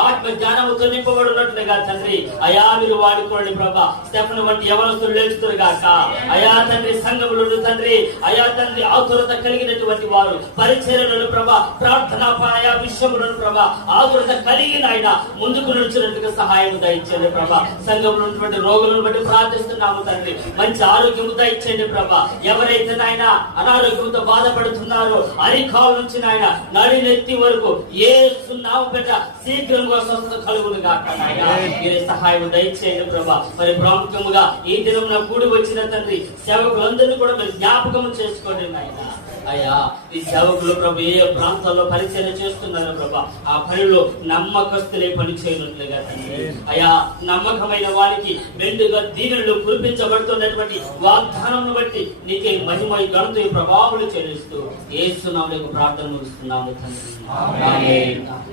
ఆత్మ జ్ఞానముతో నింపబడినట్లుగా తండ్రి అయా మీరు వాడుకోండి ప్రభా. స్టెఫెను వంటి యవనస్తులు లేచుతారు గాక అయా తండ్రి. సంఘములు తండ్రి అయా తండ్రి ఆతురత కలిగినటువంటి వారు పరిచర్యలను ప్రభా, ప్రార్థన ఆయా విషయములను ప్రభా ఆతురత కలిగిన ఆయన ముందుకు నిలిచినట్టుగా సహాయం దయచేయండి ప్రభా. సంఘంలో ఉన్నటువంటి రోగులను బట్టి ప్రార్థిస్తున్నాము తండ్రి. మంచి ఆరోగ్యము దయచేయండి ప్రభా. ఎవరైతే నాయన అనారోగ్యంతో బాధపడుతున్నారో అరికాల నుంచి నాయన నడినెత్తి వరకు ఏ సున్నాము శీఘ్రంగా స్వస్థత కలుగును గాక నాయన. మీరే సహాయం దయచేయండి ప్రభా. మరి ప్రాముఖ్యముగా ఈ దినం కూడి వచ్చిన తండ్రి సేవకులందరినీ కూడా మీరు జ్ఞాపకం చేసుకోండి నాయన. అయ్యా ఈ సేవకులు ప్రభు ఏ ప్రాంతాల్లో పరిచయం చేస్తున్నారు ప్రభా, ఆ పనిలో నమ్మకస్తులే పని చేయనట్లుగా తండ్రి. అయ్యా నమ్మకమైన వారికి మెండుగా దీవెనలు కురిపించబడుతున్నటువంటి వాగ్దానం బట్టి నీకే మహిమ ఘనత ప్రభావాలు చెల్లిస్తూ యేసు నామములో ప్రార్థన ముగిస్తున్నాము తండ్రి.